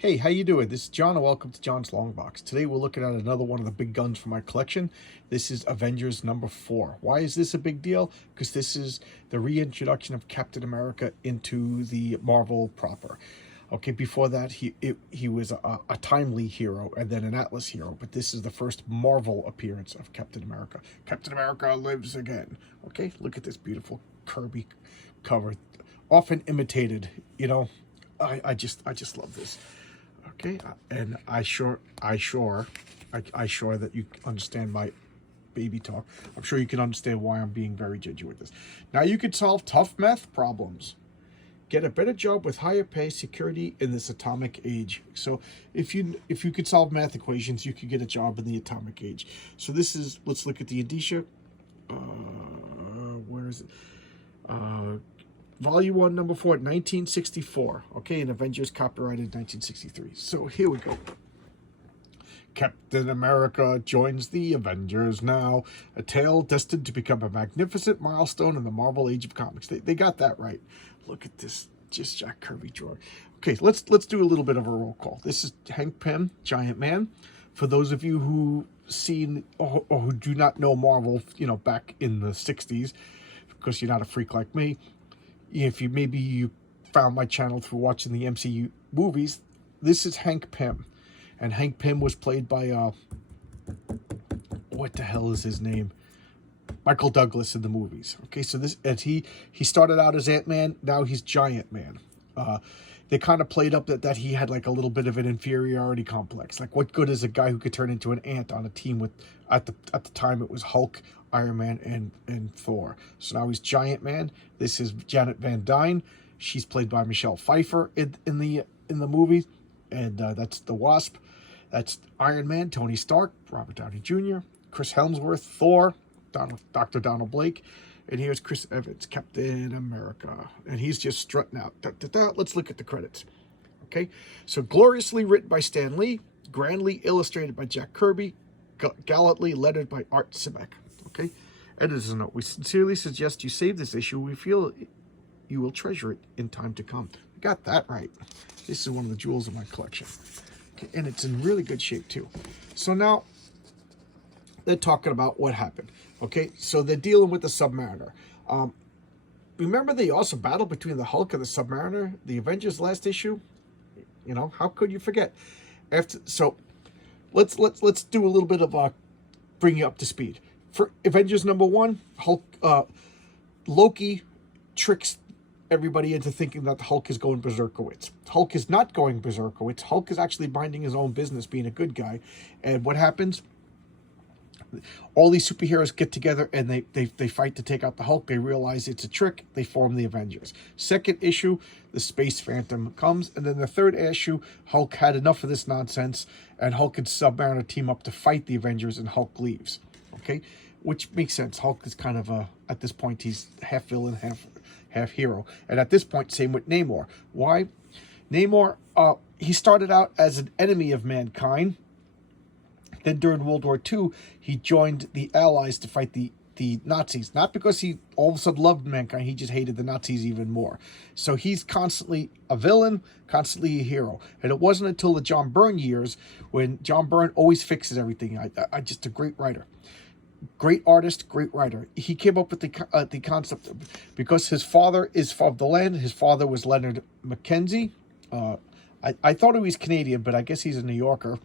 Hey, how you doing? This is John, and welcome to John's Long Box. Today we're looking at another one of the big guns from my collection. This is Avengers number 4. Why is this a big deal? Because this is the reintroduction of Captain America into the Marvel proper. Okay, before that, he was a timely hero and then an Atlas hero, but this is the first Marvel appearance of Captain America. Captain America lives again. Okay, look at this beautiful Kirby cover, often imitated. I just love this. Okay, and I sure that you understand my baby talk. I'm sure you can understand why I'm being very judgy with this. Now you can solve tough math problems. Get a better job with higher pay, security in this atomic age. So if you could solve math equations, you could get a job in the atomic age. So this is, let's look at the indicia. Where is it? Volume 1, number 4, 1964. Okay, and Avengers copyrighted 1963. So here we go. Captain America joins the Avengers now. A tale destined to become a magnificent milestone in the Marvel Age of Comics. They got that right. Look at this, just Jack Kirby drawing. Okay, let's do a little bit of a roll call. This is Hank Pym, Giant Man. For those of you who seen or who do not know Marvel, back in the 60s, because you're not a freak like me, if you found my channel through watching the MCU movies, this is Hank Pym. And Hank Pym was played by, what the hell is his name? Michael Douglas in the movies. Okay, so he started out as Ant-Man, now he's Giant Man. They kind of played up that he had like a little bit of an inferiority complex. Like, what good is a guy who could turn into an ant on a team with, at the time it was Hulk, Iron Man, and Thor. So now he's Giant Man. This is Janet Van Dyne. She's played by Michelle Pfeiffer in the movie, and that's the Wasp. That's Iron Man, Tony Stark, Robert Downey Jr., Chris Hemsworth, Thor, Dr. Donald Blake, and here's Chris Evans, Captain America, and he's just strutting out. Let's look at the credits. Okay, so gloriously written by Stan Lee, grandly illustrated by Jack Kirby, gallantly lettered by Art Simek. Okay, editor's note: we sincerely suggest you save this issue. We feel you will treasure it in time to come. I got that right. This is one of the jewels of my collection. Okay, and it's in really good shape too. So now they're talking about what happened. Okay, so they're dealing with the Submariner. Remember the awesome battle between the Hulk and the Submariner, the Avengers last issue? How could you forget? So let's do a little bit of bring you up to speed. For Avengers number 1, Hulk, Loki tricks everybody into thinking that the Hulk is going berserkowitz. Hulk is not going berserkowitz. Hulk is actually minding his own business, being a good guy. And what happens? All these superheroes get together and they fight to take out the Hulk. They realize it's a trick. They form the Avengers. Second issue, the Space Phantom comes. And then the third issue, Hulk had enough of this nonsense, and Hulk and Submariner team up to fight the Avengers, and Hulk leaves. Okay, which makes sense. Hulk is kind of at this point, he's half villain, half hero. And at this point, same with Namor. Why? Namor, he started out as an enemy of mankind. Then during World War II, he joined the Allies to fight the Nazis. Not because he all of a sudden loved mankind, he just hated the Nazis even more. So he's constantly a villain, constantly a hero. And it wasn't until the John Byrne years, when John Byrne always fixes everything. I just a great writer. Great artist, great writer. He came up with the concept because his father is of the land. His father was Leonard Mackenzie. I thought he was Canadian, but I guess he's a New Yorker.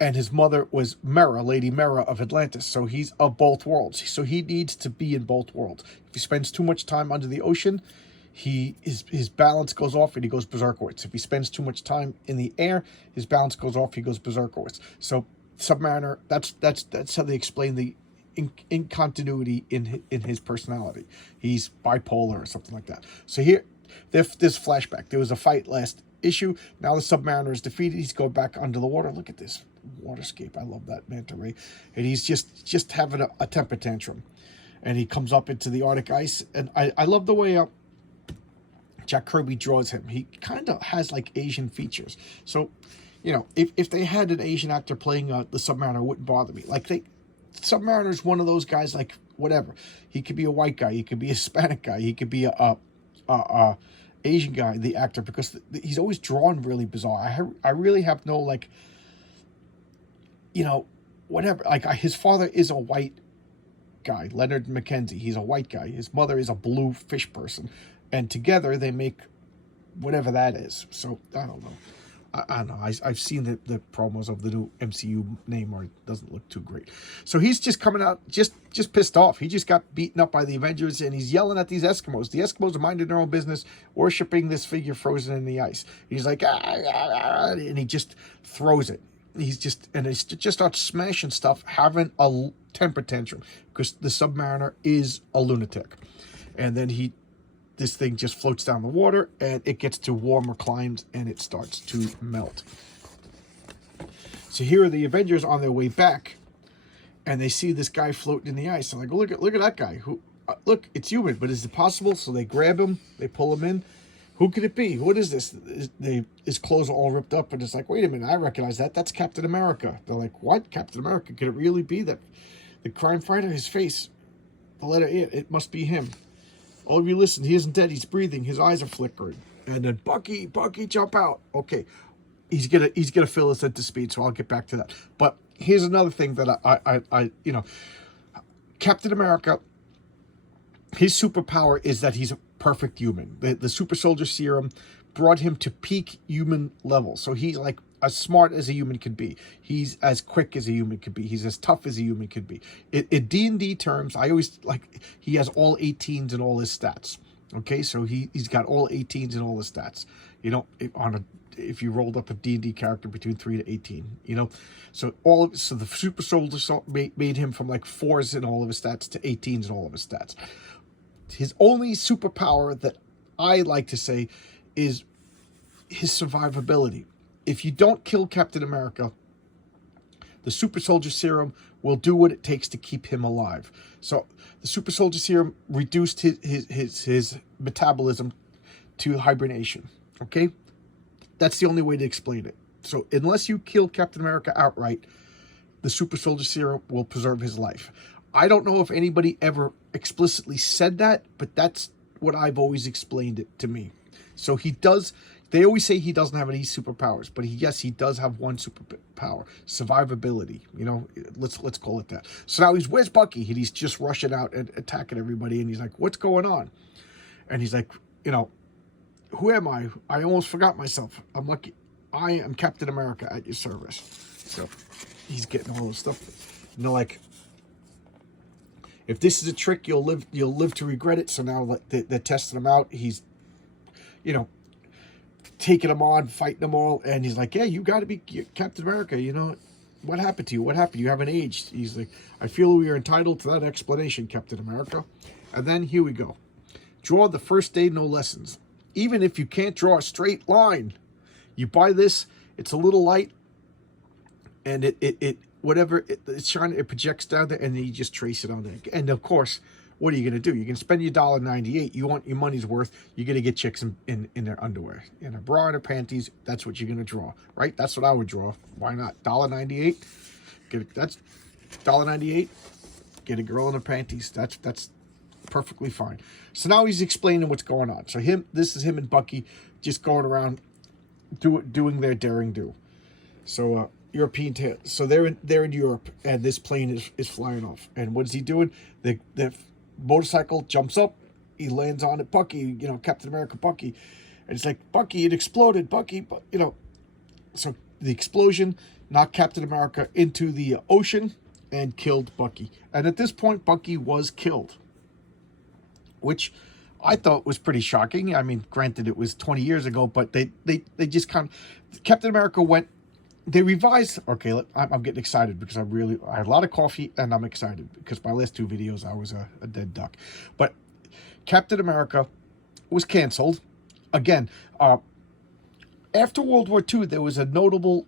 And his mother was Mera, Lady Mera of Atlantis. So he's of both worlds. So he needs to be in both worlds. If he spends too much time under the ocean, his balance goes off and he goes berserkowitz. If he spends too much time in the air, his balance goes off, he goes berserkowitz. So Submariner, that's how they explain the incontinuity in his personality. He's bipolar or something like that. So here, this flashback. There was a fight last issue. Now the Submariner is defeated. He's going back under the water. Look at this waterscape. I love that manta ray. And he's just having a temper tantrum. And he comes up into the Arctic ice. And I love the way Jack Kirby draws him. He kind of has like Asian features. So, if they had an Asian actor playing the Submariner, it wouldn't bother me. Submariner's one of those guys, like, whatever. He could be a white guy. He could be a Hispanic guy. He could be a Asian guy, the actor, because he's always drawn really bizarre. I really have no, like, you know, whatever. Like, his father is a white guy, Leonard Mackenzie. He's a white guy. His mother is a blue fish person. And together they make whatever that is. So, I don't know. I don't know. I've seen the promos of the new MCU Namor. It doesn't look too great. So he's just coming out just pissed off. He just got beaten up by the Avengers, and he's yelling at these Eskimos. The Eskimos are minding their own business, worshiping this figure frozen in the ice. He's like, and he just throws it. He just starts smashing stuff, having a temper tantrum, because the Submariner is a lunatic. And then this thing just floats down the water, and it gets to warmer climes, and it starts to melt. So here are the Avengers on their way back, and they see this guy floating in the ice. They're like, look at that guy. Who? Look, it's human, but is it possible? So they grab him, they pull him in. Who could it be? What is this? His clothes are all ripped up, and it's like, wait a minute, I recognize that. That's Captain America. They're like, what? Captain America? Could it really be that? The crime fighter, his face, the letter A, it must be him. All of you listen, he isn't dead, he's breathing, his eyes are flickering. And then Bucky, jump out. Okay, he's gonna fill us into speed, so I'll get back to that. But here's another thing that I you know, Captain America, his superpower is that he's a perfect human. The super soldier serum brought him to peak human level. So he's like as smart as a human could be. He's as quick as a human could be. He's as tough as a human could be. In D&D terms, I always like, he has all 18s in all his stats. Okay, so he's got all 18s in all his stats. You know, if you rolled up a D&D character between 3 to 18, you know, so the super soldier made him from like 4s in all of his stats to 18s in all of his stats. His only superpower that I like to say is his survivability. If you don't kill Captain America, the super soldier serum will do what it takes to keep him alive. So the super soldier serum reduced his metabolism to hibernation. Okay, that's the only way to explain it. So unless you kill Captain America outright, the super soldier serum will preserve his life. I don't know if anybody ever explicitly said that, but that's what I've always explained it to me. So he does. They always say he doesn't have any superpowers, but yes, he does have one superpower: survivability. You know, let's call it that. So now where's Bucky? And he's just rushing out and attacking everybody, and he's like, "What's going on?" And he's like, "You know, who am I? I almost forgot myself. I'm lucky. I am Captain America at your service." So he's getting all this stuff, and they're like, "If this is a trick, you'll live to regret it." So now they're testing him out. He's, you know, taking him on, fighting them all, and he's like, "Yeah, you got to be Captain America. You know, what happened to you? What happened? You haven't aged." He's like, "I feel we are entitled to that explanation, Captain America." And then here we go. Draw the first day, no lessons. Even if you can't draw a straight line, you buy this. It's a little light, and it's shining. It projects down there, and then you just trace it on there. And of course, what are you going to do? You're going to spend your $1.98. You want your money's worth. You're going to get chicks in their underwear, in a bra and her panties. That's what you're going to draw, right? That's what I would draw. Why not? $1.98. That's $1.98. Get a girl in her panties. That's perfectly fine. So now he's explaining what's going on. So this is him and Bucky just going around doing their daring do. So European tale. So they're in Europe, and this plane is flying off. And what is he doing? The motorcycle jumps up, he lands on it. Bucky, you know, Captain America, Bucky, and it's like, "Bucky, it exploded, Bucky," you know. So the explosion knocked Captain America into the ocean and killed Bucky. And at this point, Bucky was killed, which I thought was pretty shocking. I mean, granted, it was 20 years ago, but they just kind of, Captain America went. They revised. Okay, I'm getting excited because I had a lot of coffee, and I'm excited because my last 2 videos I was a dead duck. But Captain America was canceled again. After World War II, there was a notable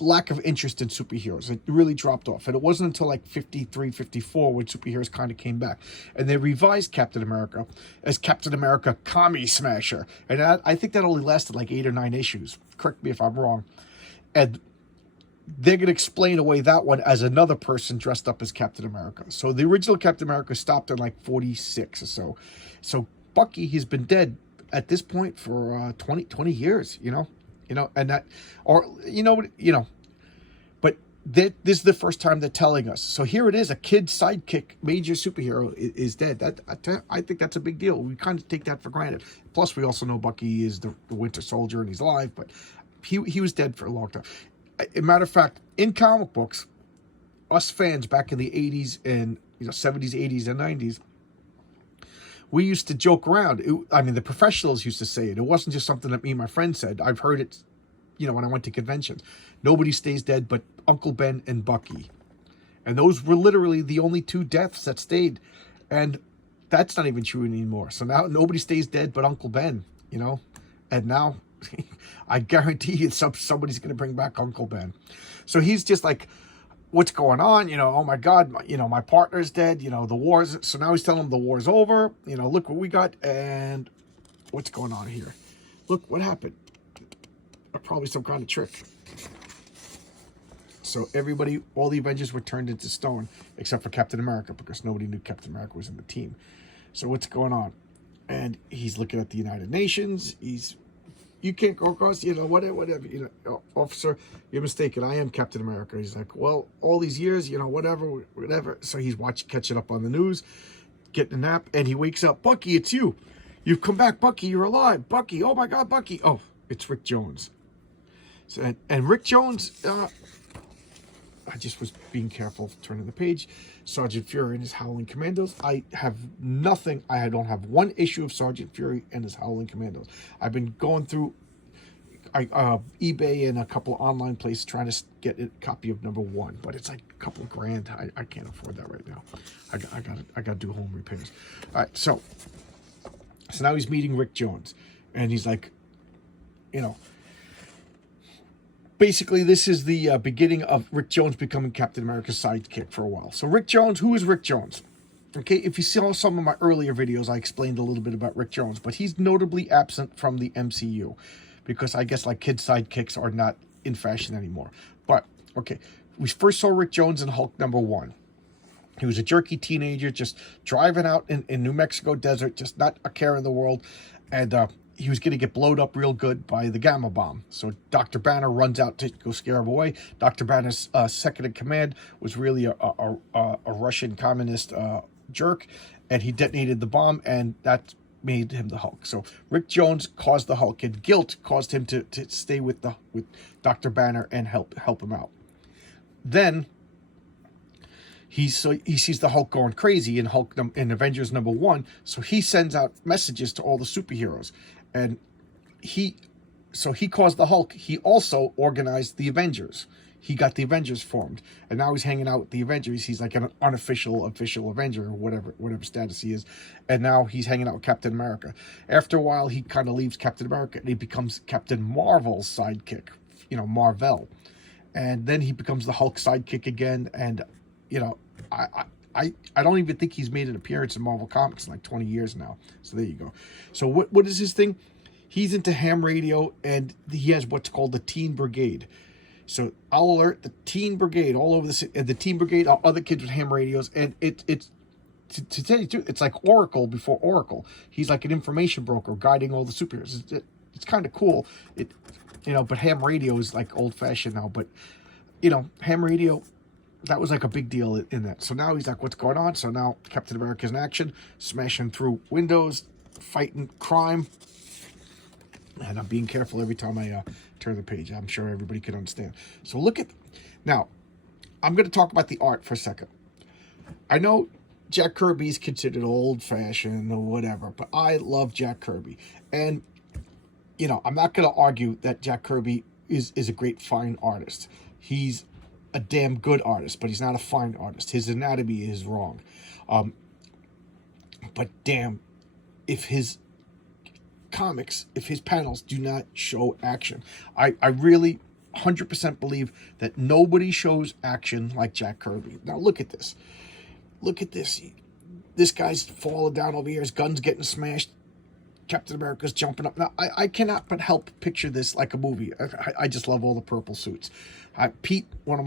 lack of interest in superheroes. It really dropped off, and it wasn't until like 53, 54 when superheroes kind of came back, and they revised Captain America as Captain America Commie Smasher, and I think that only lasted like 8 or 9 issues. Correct me if I'm wrong. And they're going to explain away that one as another person dressed up as Captain America. So the original Captain America stopped in like 46 or so. So Bucky, he's been dead at this point for 20 years, and that, or, but this is the first time they're telling us. So here it is, a kid sidekick, major superhero is dead. I think that's a big deal. We kind of take that for granted. Plus, we also know Bucky is the Winter Soldier and he's alive, but he was dead for a long time. As a matter of fact, in comic books, us fans back in the 80s and 70s, 80s, and 90s, we used to joke around. The professionals used to say it. It wasn't just something that me and my friend said. I've heard it, when I went to conventions. Nobody stays dead but Uncle Ben and Bucky. And those were literally the only two deaths that stayed. And that's not even true anymore. So now nobody stays dead but Uncle Ben, And now I guarantee you somebody's going to bring back Uncle Ben. So he's just like, what's going on? Oh my God, my partner's dead, the war's, so now he's telling them the war's over, look what we got, and what's going on here? Look what happened. Probably some kind of trick. So everybody, all the Avengers were turned into stone, except for Captain America, because nobody knew Captain America was in the team. So what's going on? And he's looking at the United Nations. You can't go across, whatever, officer, you're mistaken. I am Captain America. He's like, well, all these years, whatever. So he's catching up on the news, getting a nap, and he wakes up. Bucky, it's you. You've come back, Bucky. You're alive, Bucky. Oh my God, Bucky. Oh, it's Rick Jones. So, and Rick Jones, I just was being careful turning the page. Sergeant Fury and his Howling Commandos. I have nothing. I don't have one issue of Sergeant Fury and his Howling Commandos. I've been going through eBay and a couple of online places trying to get a copy of #1, but it's like a couple of grand. I can't afford that right now. I got to do home repairs. All right, so now he's meeting Rick Jones, and he's like, basically, this is the beginning of Rick Jones becoming Captain America's sidekick for a while. So Rick Jones, who is Rick Jones? Okay, if you saw some of my earlier videos, I explained a little bit about Rick Jones, but he's notably absent from the MCU because I guess like kid sidekicks are not in fashion anymore. But, okay, we first saw Rick Jones in Hulk #1. He was a jerky teenager just driving out in New Mexico desert, just not a care in the world, and he was going to get blowed up real good by the gamma bomb. So Dr. Banner runs out to go scare him away. Dr. Banner's second in command was really a Russian communist jerk, and he detonated the bomb, and that made him the Hulk. So Rick Jones caused the Hulk, and guilt caused him to stay with Dr. Banner and help him out. Then he sees the Hulk going crazy in Avengers #1, so he sends out messages to all the superheroes. And he caused the Hulk. He also organized the Avengers. He got the Avengers formed, and now he's hanging out with the Avengers. He's like an official Avenger, or whatever status he is. And now he's hanging out with Captain America. After a while, he kind of leaves Captain America, and he becomes Captain Marvel's sidekick. Marvel, and then he becomes the Hulk sidekick again. And I don't even think he's made an appearance in Marvel Comics in like 20 years now. So there you go. So what is his thing? He's into ham radio, and he has what's called the Teen Brigade. So I'll alert the Teen Brigade all over the city, and the Teen Brigade are other kids with ham radios, and it's to tell you the truth, it's like Oracle before Oracle. He's like an information broker guiding all the superheroes. It's kind of cool. But ham radio is like old fashioned now. But ham radio, that was like a big deal in that. So now he's like, what's going on? So now Captain America's in action, smashing through windows, fighting crime. And I'm being careful every time I turn the page. I'm sure everybody can understand. So now, I'm going to talk about the art for a second. I know Jack Kirby is considered old-fashioned or whatever, but I love Jack Kirby. And, I'm not going to argue that Jack Kirby is a great fine artist. He's a damn good artist, but he's not a fine artist. His anatomy is wrong. But damn, if his panels do not show action, I really 100% believe that nobody shows action like Jack Kirby. Now look at this. This guy's falling down over here. His gun's getting smashed. Captain America's jumping up. Now, I cannot but help picture this like a movie. I just love all the purple suits. Pete, one of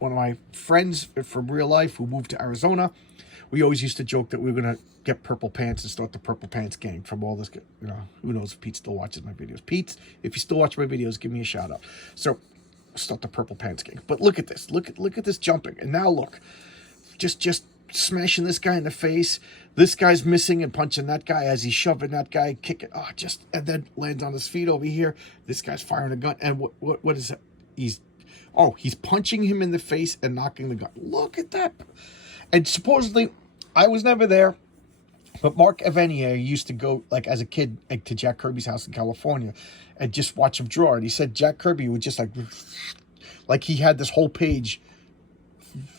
my friends from real life who moved to Arizona, we always used to joke that we were going to get purple pants and start the Purple Pants Gang from all this, who knows if Pete still watches my videos. Pete, if you still watch my videos, give me a shout out. So, start the Purple Pants Gang. But look at this. Look at this jumping. And now look. Just smashing this guy in the face. This guy's missing and punching that guy as he's shoving that guy, kicking. And then lands on his feet over here. This guy's firing a gun. And what is that? He's punching him in the face and knocking the gun. Look at that. And supposedly, I was never there, but Mark Evanier used to go, like, as a kid, like, to Jack Kirby's house in California and just watch him draw. And he said Jack Kirby would just, like he had this whole page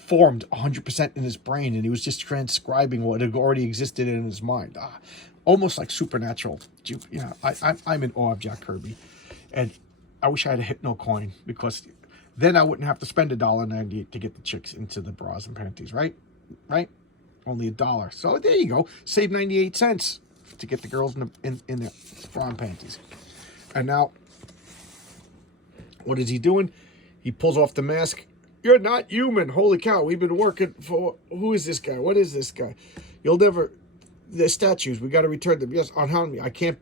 formed 100% in his brain, and he was just transcribing what had already existed in his mind. Almost like supernatural. I'm in awe of Jack Kirby. And I wish I had a Hypno coin, because then I wouldn't have to spend $1.98 to get the chicks into the bras and panties, right? Right? Only $1. So there you go. Save 98 cents to get the girls in the bra and panties. And now, what is he doing? He pulls off the mask. You're not human. Holy cow. We've been working for... Who is this guy? What is this guy? You'll never... The statues. We got to return them. Yes, unharm me. I can't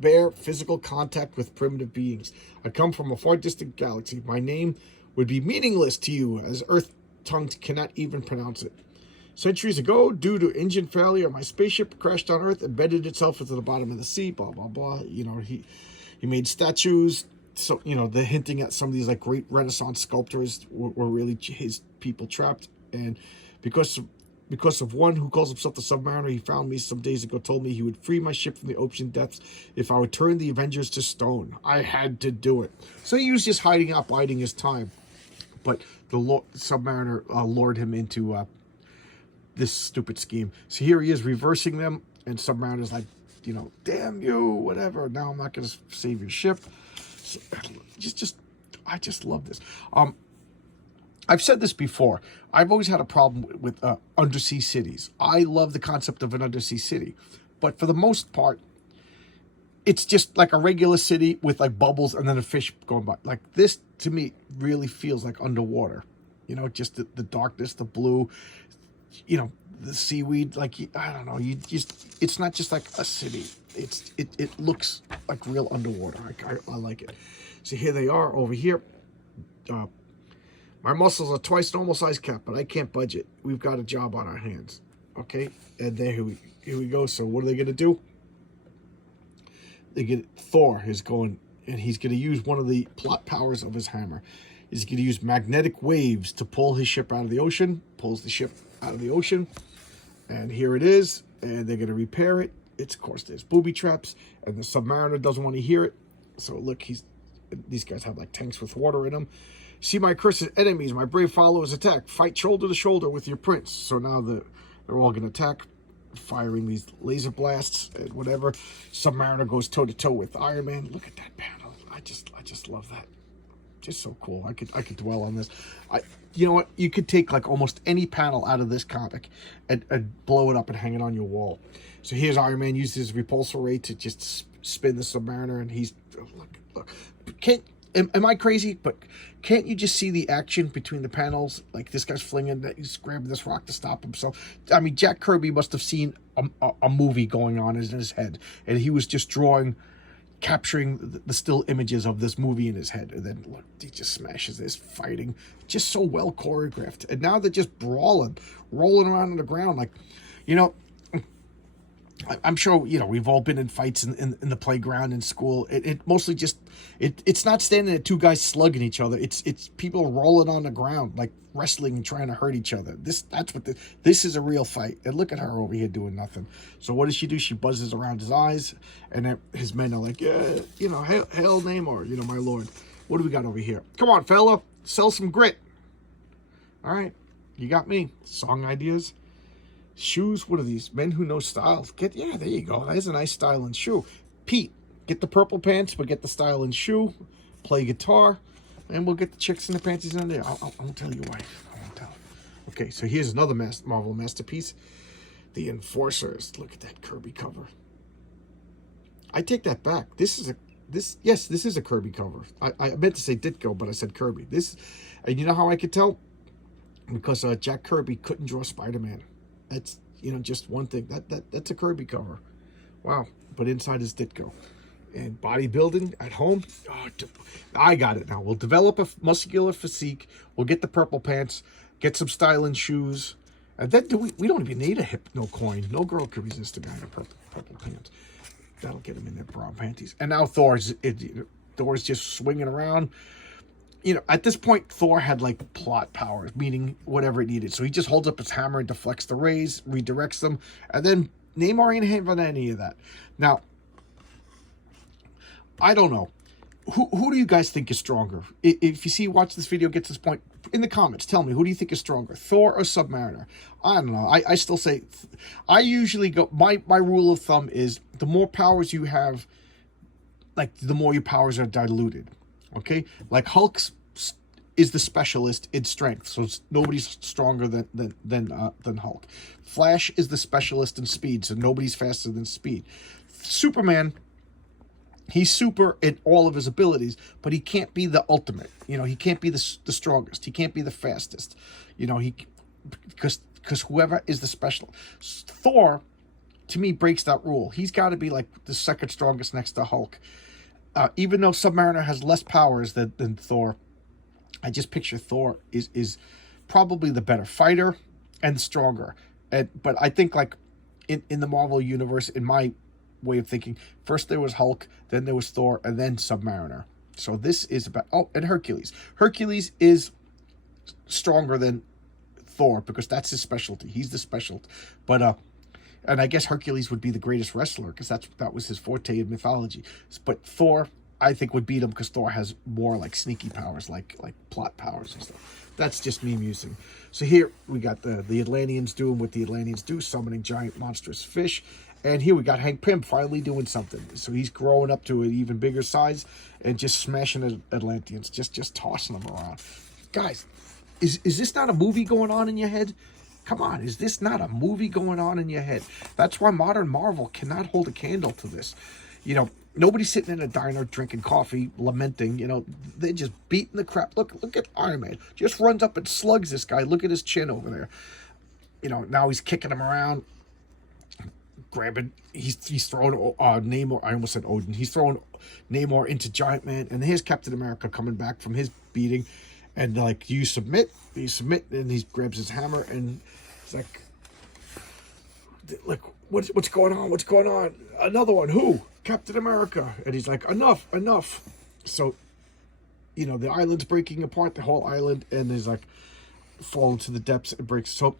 bear physical contact with primitive beings. I come from a far distant galaxy. My name would be meaningless to you, as Earth tongues cannot even pronounce it. Centuries ago, due to engine failure, my spaceship crashed on Earth, embedded itself into the bottom of the sea, blah, blah, blah. He made statues. So, they're hinting at some of these, like, great Renaissance sculptors were really his people trapped. And because of one who calls himself the Submariner, he found me some days ago, told me he would free my ship from the ocean depths if I would turn the Avengers to stone. I had to do it. So he was just hiding out, biding his time. But the Submariner lured him into this stupid scheme. So here he is reversing them, and Submariner's like, damn you, whatever. Now I'm not going to save your ship. So, I just love this. I've said this before. I've always had a problem with undersea cities. I love the concept of an undersea city, but for the most part, it's just like a regular city with, like, bubbles and then a fish going by. Like, this to me really feels like underwater. Just the darkness, the blue, the seaweed. Like, I don't know. It's not just like a city. It looks like real underwater. I like it. So here they are over here. My muscles are twice normal size, Cap, but I can't budget. We've got a job on our hands. Okay? And here we go. So what are they going to do? Thor is going, and he's going to use one of the plot powers of his hammer. He's going to use magnetic waves to pull his ship out of the ocean. Pulls the ship out of the ocean. And here it is. And they're going to repair it. Of course, there's booby traps. And the Submariner doesn't want to hear it. So look, these guys have, like, tanks with water in them. See my cursed enemies, my brave followers attack. Fight shoulder to shoulder with your prince. So now they're all going to attack, firing these laser blasts and whatever. Submariner goes toe-to-toe with Iron Man. Look at that panel. I just love that. Just so cool. I could dwell on this. You know what? You could take, like, almost any panel out of this comic and blow it up and hang it on your wall. So here's Iron Man uses his repulsor ray to just spin the Submariner, and he's... Look. Am I crazy? But can't you just see the action between the panels? Like, this guy's flinging, he's grabbing this rock to stop himself. I mean, Jack Kirby must have seen a movie going on in his head, and he was just capturing the still images of this movie in his head. And then, look, he just smashes this, fighting, just so well choreographed. And now they're just brawling, rolling around on the ground. Like, I'm sure, we've all been in fights in the playground in school. It mostly just, it's not standing at two guys slugging each other. It's people rolling on the ground, like wrestling and trying to hurt each other. This is a real fight. And look at her over here doing nothing. So what does she do? She buzzes around his eyes, and then his men are like, yeah, hail Namor, my lord. What do we got over here? Come on, fella, sell some grit. All right, you got me. Song ideas. Shoes, what are these? Men who know style. There you go. There's a nice style and shoe. Pete, get the purple pants, but get the style and shoe. Play guitar, and we'll get the chicks in the panties in there. I won't tell your wife. I won't tell. Okay, so here's another Marvel masterpiece. The Enforcers. Look at that Kirby cover. I take that back. This is a Kirby cover. I meant to say Ditko, but I said Kirby. And you know how I could tell? Because Jack Kirby couldn't draw Spider-Man. You know, just one thing. That's a Kirby cover. Wow. But inside is Ditko. And bodybuilding at home. Oh, I got it now. We'll develop a muscular physique. We'll get the purple pants. Get some styling shoes. And then we don't even need a hypno coin. No girl can resist a guy in a purple pants. That'll get him in their brown panties. And now Thor's just swinging around. You know, at this point, Thor had like plot powers, meaning whatever it needed. So he just holds up his hammer and deflects the rays, redirects them, and then Namor ain't having any of that. Now, I don't know. Who do you guys think is stronger? If you watch this video, get to this point, in the comments, tell me, who do you think is stronger, Thor or Submariner? I don't know. I still say, I usually go, my rule of thumb is the more powers you have, like the more your powers are diluted. Okay? Like Hulk's is the specialist in strength, so nobody's stronger than Hulk. Flash is the specialist in speed, so nobody's faster than Speed. Superman, he's super in all of his abilities, but he can't be the ultimate. You know, he can't be the strongest. He can't be the fastest. You know, because whoever is the special. Thor, to me, breaks that rule. He's got to be like the second strongest next to Hulk. Even though Submariner has less powers than Thor, I just picture Thor is probably the better fighter and stronger. But I think like in the Marvel universe, in my way of thinking, first there was Hulk, then there was Thor, and then Submariner. So this is about, and Hercules. Hercules is stronger than Thor because that's his specialty. He's the specialist. But and I guess Hercules would be the greatest wrestler because that was his forte in mythology. But Thor, I think, would beat him because Thor has more like sneaky powers, like plot powers and stuff. That's just me musing. So here we got the Atlanteans doing what the Atlanteans do, summoning giant monstrous fish. And here we got Hank Pym finally doing something. So he's growing up to an even bigger size and just smashing Atlanteans, just tossing them around. Guys, is this not a movie going on in your head? Come on, is this not a movie going on in your head? That's why modern Marvel cannot hold a candle to this. You know, nobody's sitting in a diner drinking coffee, lamenting. You know, they're just beating the crap. Look at Iron Man. Just runs up and slugs this guy. Look at his chin over there. You know, now he's kicking him around, grabbing. He's throwing Namor. I almost said Odin. He's throwing Namor into Giant Man. And here's Captain America coming back from his beating. And like, you submit, and he grabs his hammer, and he's like, what's going on? What's going on? Another one. Who? Captain America. And he's like, enough. So, you know, the island's breaking apart, the whole island, and he's like, falling to the depths and breaks. So,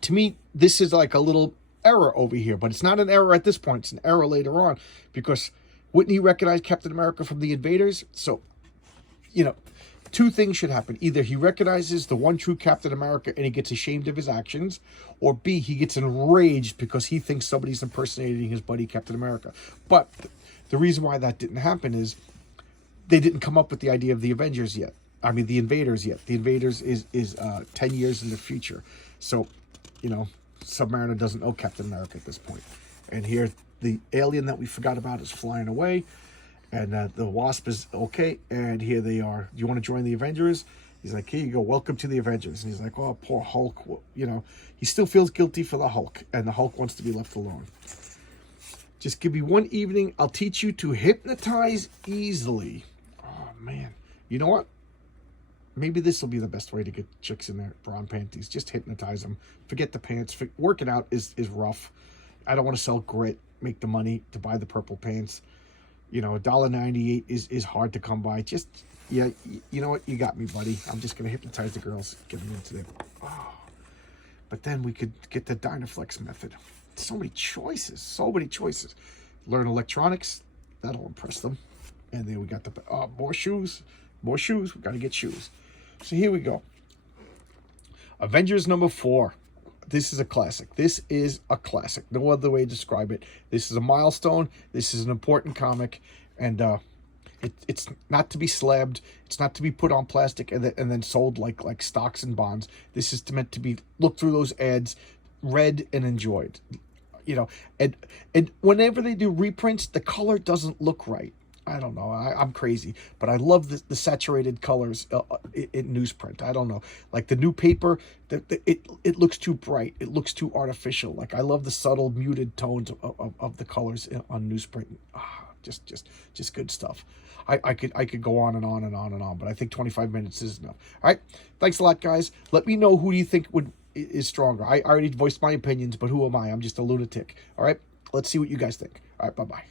to me, this is like a little error over here, but it's not an error at this point. It's an error later on, because wouldn't he recognize Captain America from the Invaders? So, you know, two things should happen. Either he recognizes the one true Captain America and he gets ashamed of his actions, or B, he gets enraged because he thinks somebody's impersonating his buddy Captain America. But the reason why that didn't happen is they didn't come up with the idea of the Avengers yet. I mean, the Invaders yet. The Invaders is 10 years in the future. So, you know, Submariner doesn't know Captain America at this point. And here, the alien that we forgot about is flying away. And the Wasp is okay, and here they are. Do you want to join the Avengers? He's like, here you go, welcome to the Avengers. And he's like, oh, poor Hulk. You know, he still feels guilty for the Hulk, and the Hulk wants to be left alone. Just give me one evening. I'll teach you to hypnotize easily. Oh, man. You know what? Maybe this will be the best way to get chicks in their brown panties. Just hypnotize them. Forget the pants. Working out is rough. I don't want to sell grit, make the money to buy the purple pants. You know, $1.98 is hard to come by. Just, yeah, you know what? You got me, buddy. I'm just going to hypnotize the girls, get them into them. Oh. But then we could get the Dynaflex method. So many choices. Learn electronics. That'll impress them. And then we got the, more shoes. We got to get shoes. So here we go. Avengers number 4. This is a classic. No other way to describe it. This is a milestone. This is an important comic. And it's not to be slabbed. It's not to be put on plastic and then sold like stocks and bonds. This is meant to be looked through those ads, read and enjoyed. You know, and whenever they do reprints, the color doesn't look right. I don't know. I'm crazy, but I love the saturated colors in newsprint. I don't know, like the new paper. It looks too bright. It looks too artificial. Like I love the subtle muted tones of the colors on newsprint. Just good stuff. I could go on and on and on and on, but I think 25 minutes is enough. All right, thanks a lot, guys. Let me know who you think is stronger. I already voiced my opinions, but who am I? I'm just a lunatic. All right, let's see what you guys think. All right, bye bye.